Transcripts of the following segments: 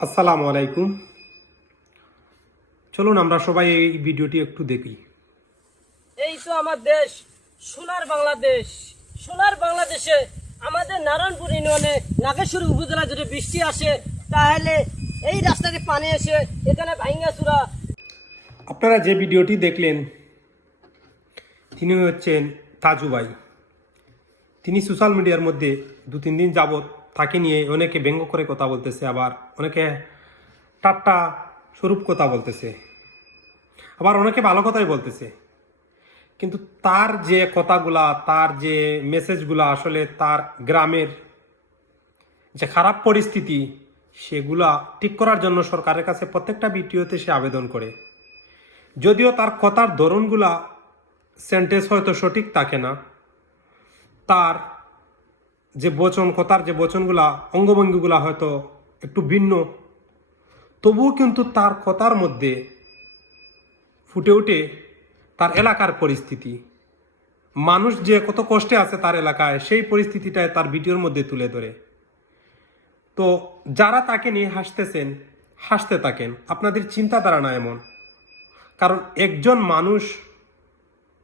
আসসালামু আলাইকুম। চলুন আমরা সবাই এই ভিডিওটি একটু দেখি। এই তো আমার দেশ, সোনার বাংলাদেশ। সোনার বাংলাদেশে আমাদের নারায়ণপুর ইউনিয়নে নাগেশ্বরী উপজেলা যদি বৃষ্টি আসে তাহলে এই রাস্তাতে পানি এসে এখানে ভাঙ্গাচুরা। আপনারা যে ভিডিওটি দেখলেন তিনি হচ্ছেন তাজু ভাই। তিনি সোশ্যাল মিডিয়ার মধ্যে 2-3 দিন যাবৎ তাকে নিয়ে অনেকে ব্যঙ্গ করে কথা বলতেছে, আবার অনেকে ঠাট্টা স্বরূপ কথা বলতেছে, আবার অনেকে ভালো কথাই বলতেছে। কিন্তু তার যে কথাগুলা, তার যে মেসেজগুলা আসলে তার গ্রামের যে খারাপ পরিস্থিতি সেগুলা ঠিক করার জন্য সরকারের কাছে প্রত্যেকটা ভিডিওতে সে আবেদন করে। যদিও তার কথার ধরনগুলা সেন্টেন্স হয়তো সঠিক থাকে না, তার যে কথার যে বচনগুলা অঙ্গভঙ্গিগুলা হয়তো একটু ভিন্ন, তবুও কিন্তু তার কথার মধ্যে ফুটে ওঠে তার এলাকার পরিস্থিতি। মানুষ যে কত কষ্টে আছে তার এলাকায়, সেই পরিস্থিতিটাই তার ভিডিওর মধ্যে তুলে ধরে। তো যারা তাকে নিয়ে হাসতেছেন, হাসতে থাকেন, আপনাদের চিন্তাধারা না এমন। কারণ একজন মানুষ,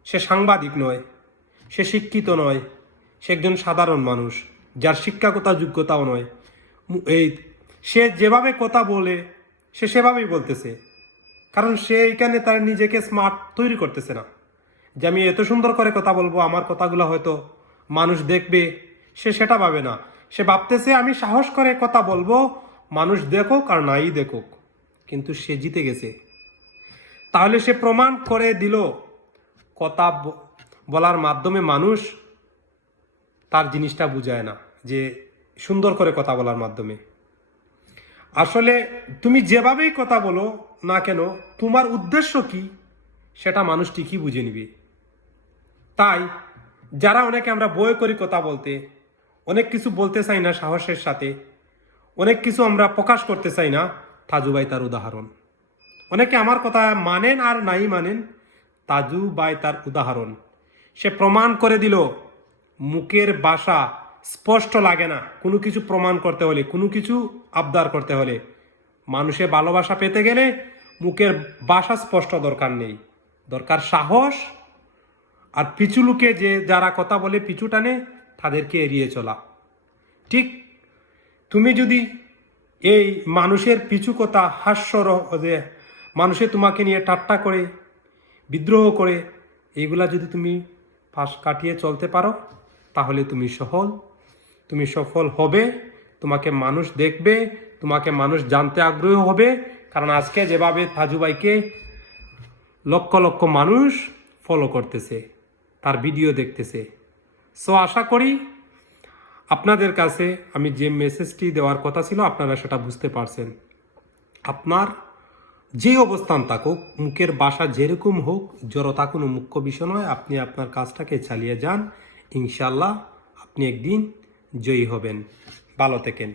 সে সাংবাদিক নয়, সে শিক্ষিত নয়, সে একজন সাধারণ মানুষ যার শিক্ষাগত যোগ্যতাও নয়। এই সে যেভাবে কথা বলে সে সেভাবেই বলতেছে, কারণ সে এখানে তার নিজেকে স্মার্ট তৈরি করতেছে না যে আমি এত সুন্দর করে কথা বলবো, আমার কথাগুলো হয়তো মানুষ দেখবে। সে সেটা ভাবে না, সে ভাবতেছে আমি সাহস করে কথা বলবো, মানুষ দেখুক আর নাই দেখুক। কিন্তু সে জিতে গেছে। তাহলে সে প্রমাণ করে দিল কথা বলার মাধ্যমে মানুষ তার জিনিসটা বুঝায় না, যে সুন্দর করে কথা বলার মাধ্যমে। আসলে তুমি যেভাবেই কথা বলো না কেন, তোমার উদ্দেশ্য কি সেটা মানুষ ঠিকই বুঝে নিবে। তাই যারা অনেকে আমরা বই করি কথা বলতে, অনেক কিছু বলতে চাই না সাহসের সাথে, অনেক কিছু আমরা প্রকাশ করতে চাই না, তাজু ভাই তার উদাহরণ। অনেকে আমার কথা মানেন আর নাই মানেন, তাজু ভাই তার উদাহরণ। সে প্রমাণ করে দিল মুখের ভাষা স্পষ্ট লাগে না কোনো কিছু প্রমাণ করতে হলে, কোনো কিছু আবদার করতে হলে। মানুষের ভালোবাসা পেতে গেলে মুখের ভাষা স্পষ্ট দরকার নেই, দরকার সাহস। আর পিছু লুকে যে যারা কথা বলে পিছু টানে তাদেরকে এড়িয়ে চলা। ঠিক তুমি যদি এই মানুষের পিছু কথা যে মানুষে তোমাকে নিয়ে ঠাট্টা করে, বিদ্রোহ করে, এইগুলা যদি তুমি পাশ কাটিয়ে চলতে পারো, তাহলে তুমি সফল হবে। তোমাকে মানুষ দেখবে, তোমাকে মানুষ জানতে আগ্রহী হবে। কারণ আজকে যেভাবে তাজু ভাইকে লক্ষ লক্ষ মানুষ ফলো করতেছে, তার ভিডিও দেখতেছে। সো আশা করি আপনাদের কাছে আমি যে মেসেজটি দেওয়ার কথা ছিল আপনারা সেটা বুঝতে পারছেন। আপনার যে অবস্থান থাকুক, মুখের ভাষা যেরকম হোক, জড়তা কোনো মুখ্য বিষয় নয়। আপনি আপনার কাজটাকে চালিয়ে যান, ইনশাল্লাহ আপনি একদিন জয়ী হবেন। ভালো থাকেন।